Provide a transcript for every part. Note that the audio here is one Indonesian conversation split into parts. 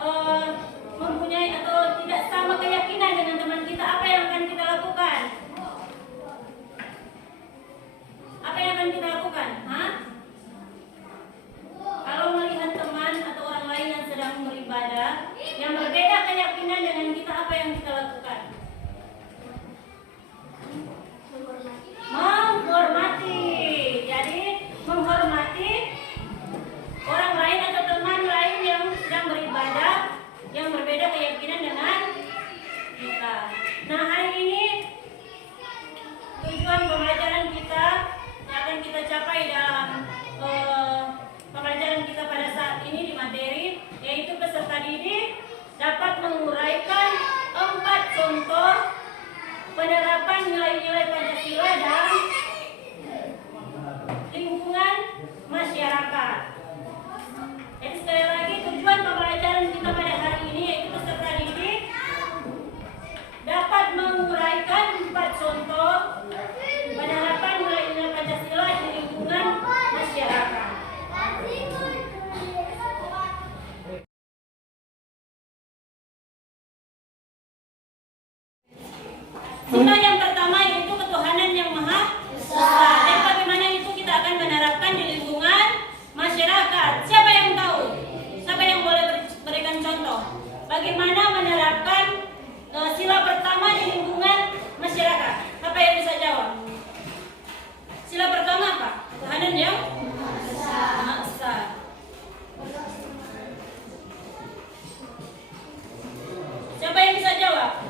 eh, mempunyai atau tidak sama keyakinan dengan teman kita, apa yang akan kita lakukan? Apa yang akan kita lakukan? Hah? Kalau melihat teman atau orang lain yang sedang beribadah yang berbeda keyakinan dengan kita, apa yang kita lakukan? Menghormati. Jadi menghormati orang lain atau teman lain yang sedang beribadah yang berbeda keyakinan dengan kita. Nah, hari ini tujuan pembelajaran kita yang akan kita capai dalam pembelajaran kita pada saat ini di materi, yaitu peserta didik dapat menguraikan 4 contoh penerapan nilai-nilai Pancasila dalam lingkungan masyarakat. Jadi sekali lagi, tujuan pembelajaran kita pada hari ini yaitu peserta didik dapat menguraikan 4 contoh penerapan nilai-nilai Pancasila di lingkungan masyarakat. Contoh yang pertama yaitu ketuhanan yang maha besar. Dan bagaimana itu kita akan menerapkan di lingkungan masyarakat? Siapa yang tahu? Siapa yang boleh berikan contoh? Bagaimana menerapkan sila pertama di lingkungan masyarakat? Apa yang bisa jawab? Sila pertama apa? Ketuhanan yang maha besar. Siapa yang bisa jawab?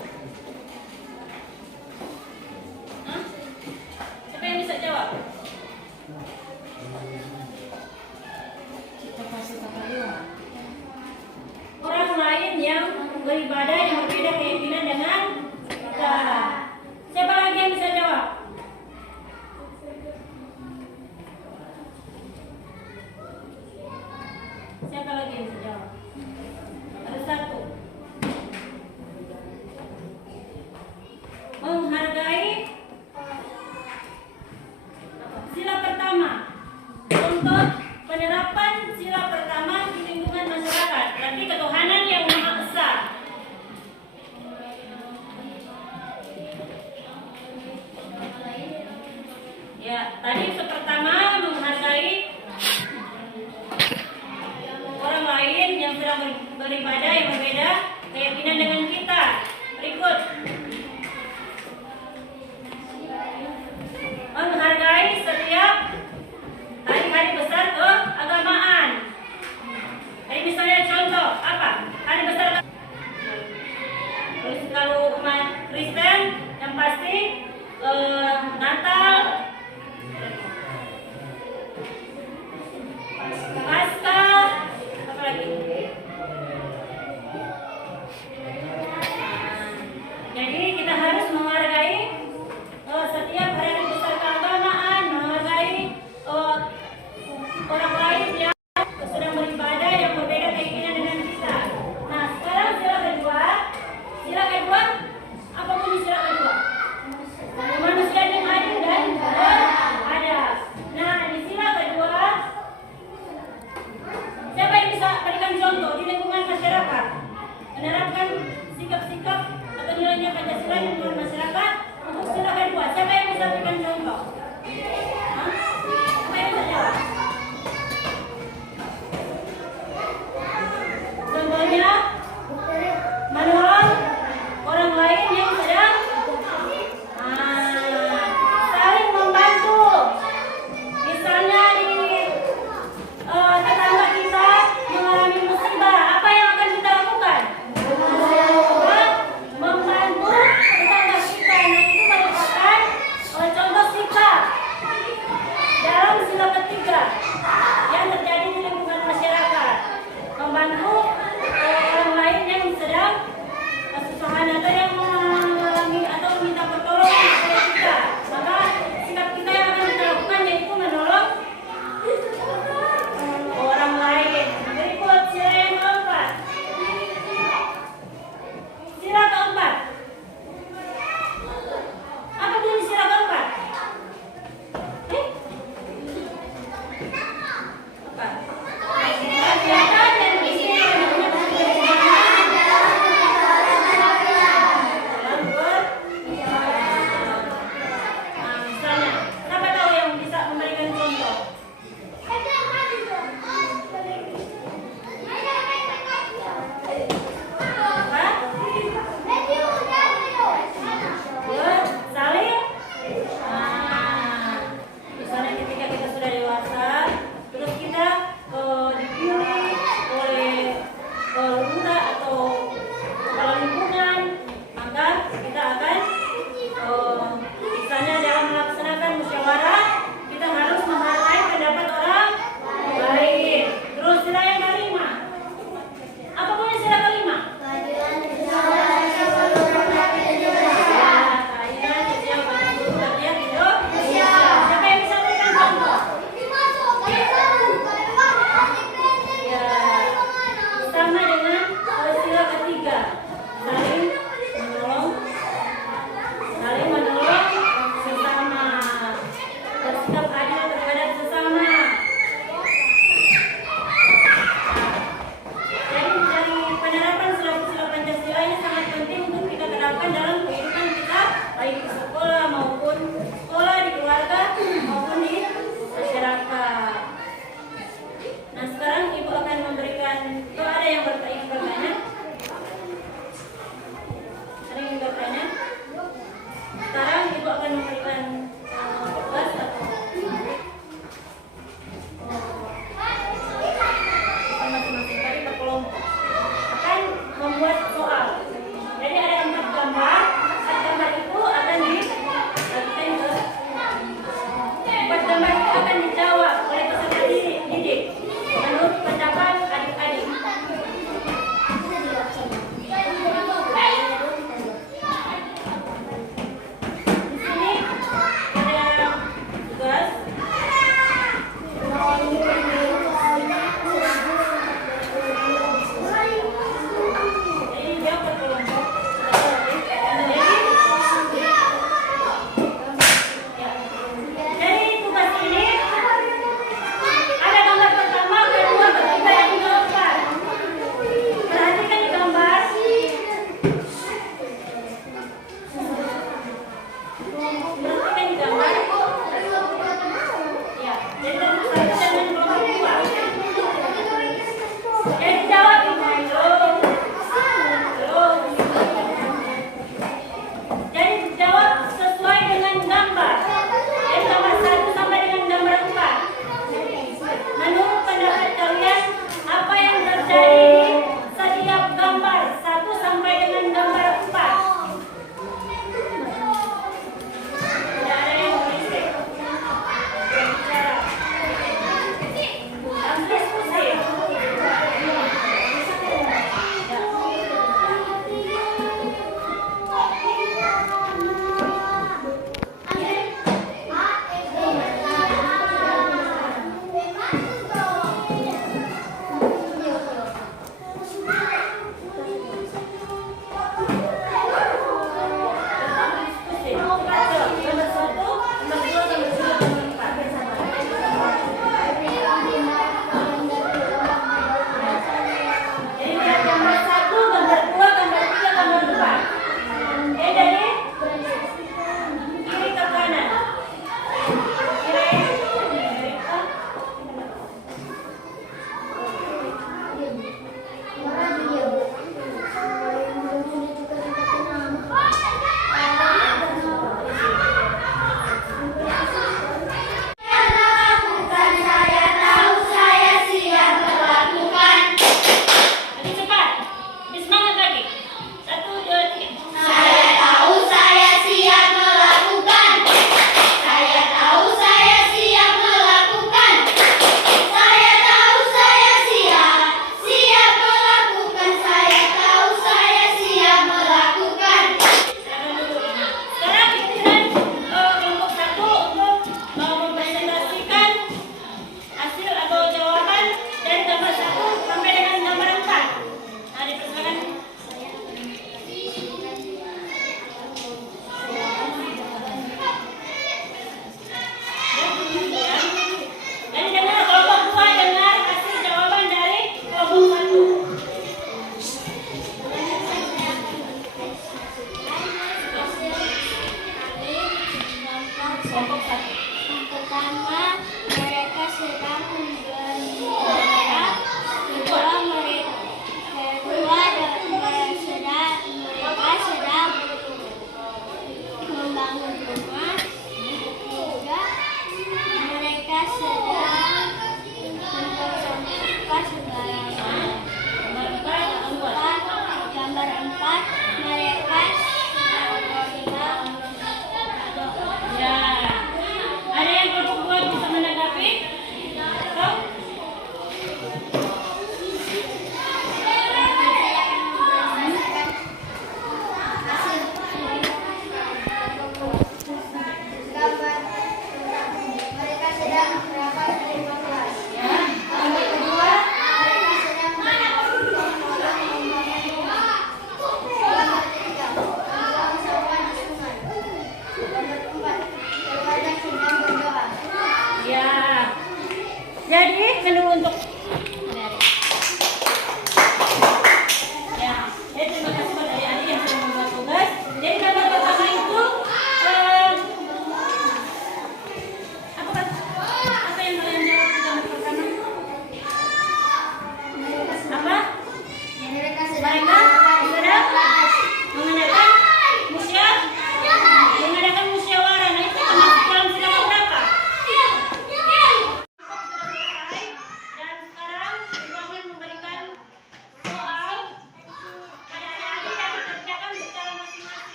Siapa yang bisa jawab? Orang lain yang beribadah yang berbeda keyakinan dengan kita. Siapa lagi yang bisa jawab? Siapa lagi yang bisa jawab? Ada 1. Menghargai sila pertama. Contoh penerapan sila pertama di lingkungan masyarakat. Berarti ketuhanan yang maha besar. Ya, tadi pertama menghargai orang lain yang sedang beribadah yang berbeda keyakinan dengan kita. Berikut, menghargai setiap hari-hari besar keagamaan. Jadi misalnya contoh apa? Hari besar. Terus kalau umat Kristen yang pasti Natal, Paskah, apa lagi?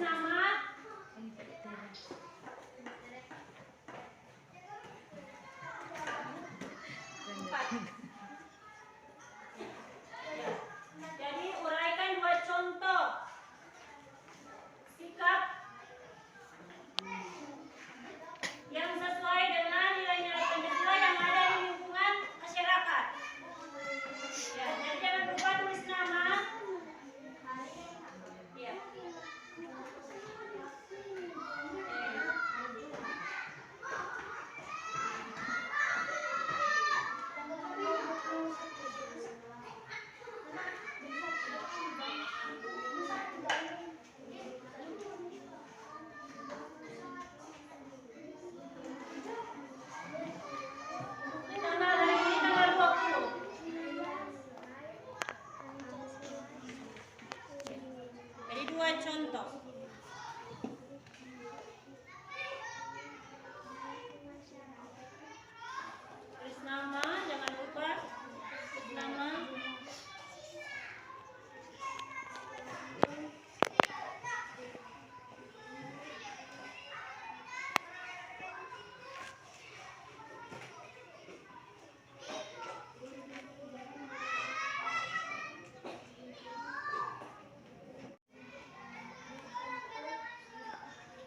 nama. Jadi uraikan dua contoh sikap yang sesuai dengan nilai-nilai Pancasila yang ada di lingkungan masyarakat. Ya, jadi jangan lupa tulis nama. Ya. Tanggal hari ini tanggal 20. Jadi dua contoh. Tulis nama, jangan lupa tulis nama.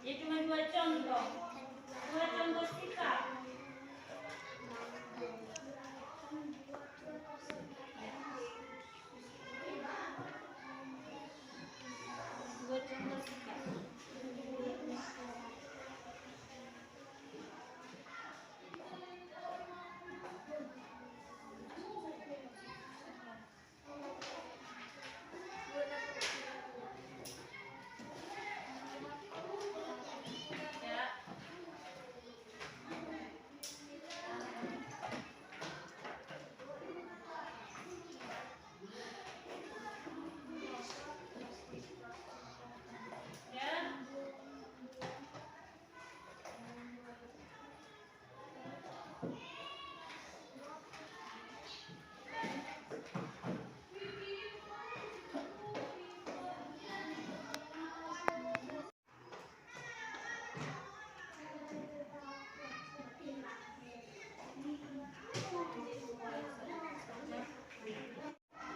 Ya cuma dua contoh sikap. Dua contoh sikap. Ya. Ya.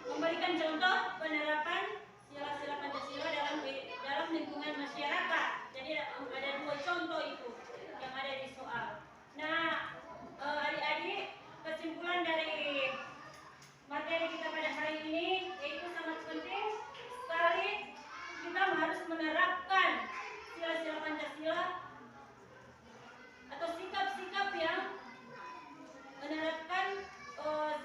Memberikan contoh penerapan sila-sila Pancasila dalam lingkungan masyarakat. Jadi ada dua contoh itu yang ada di soal. Nah, adik-adik, kesimpulan dari materi kita pada hari ini yaitu sangat penting sekali kita harus menerapkan sila-sila Pancasila atau sikap-sikap yang menerapkan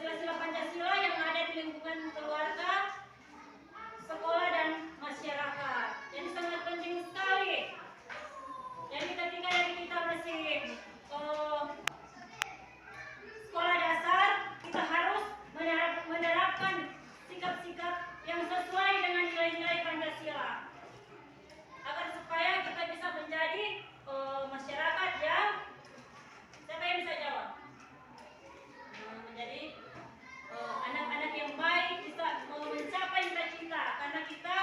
sila-sila Pancasila yang ada di lingkungan keluarga, sekolah dan masyarakat. Jadi sangat penting sekali. Jadi ketika kita masih sekolah dasar, kita harus menerapkan sikap-sikap yang sesuai dengan nilai-nilai Pancasila agar supaya kita bisa menjadi masyarakat yang siapa yang bisa jawab? Menjadi anak-anak yang baik, bisa mencapai cita-cita karena kita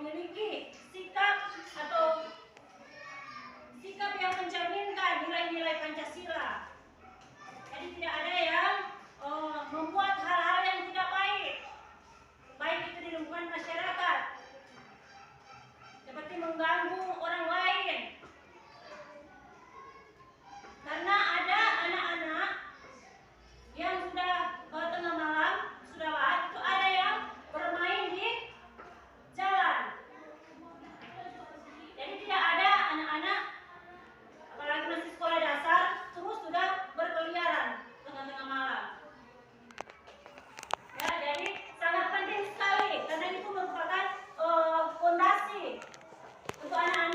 memiliki sikap atau sikap yang mencerminkan nilai-nilai Pancasila. Jadi tidak ada yang membuat hal-hal yang tidak baik, baik itu di lingkungan masyarakat, seperti mengganggu orang lain. Karena ada anak-anak yang sudah tengah malam, sudah lewat, itu ada yang bermain di jalan. Jadi tidak ada anak-anak, apalagi masih sekolah dasar, terus sudah berkeliaran tengah-tengah malam. Ya, jadi sangat penting sekali karena itu merupakan fondasi untuk anak-anak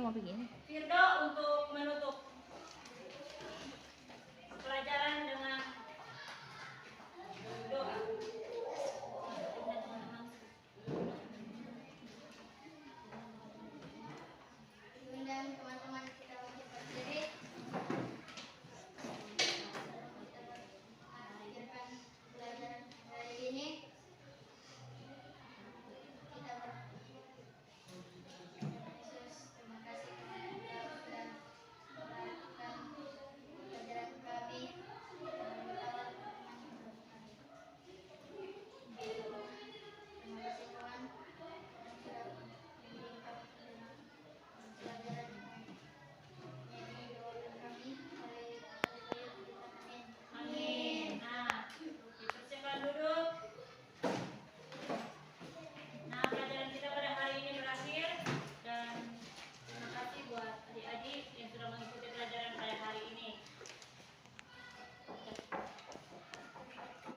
cuma begini. Firdo.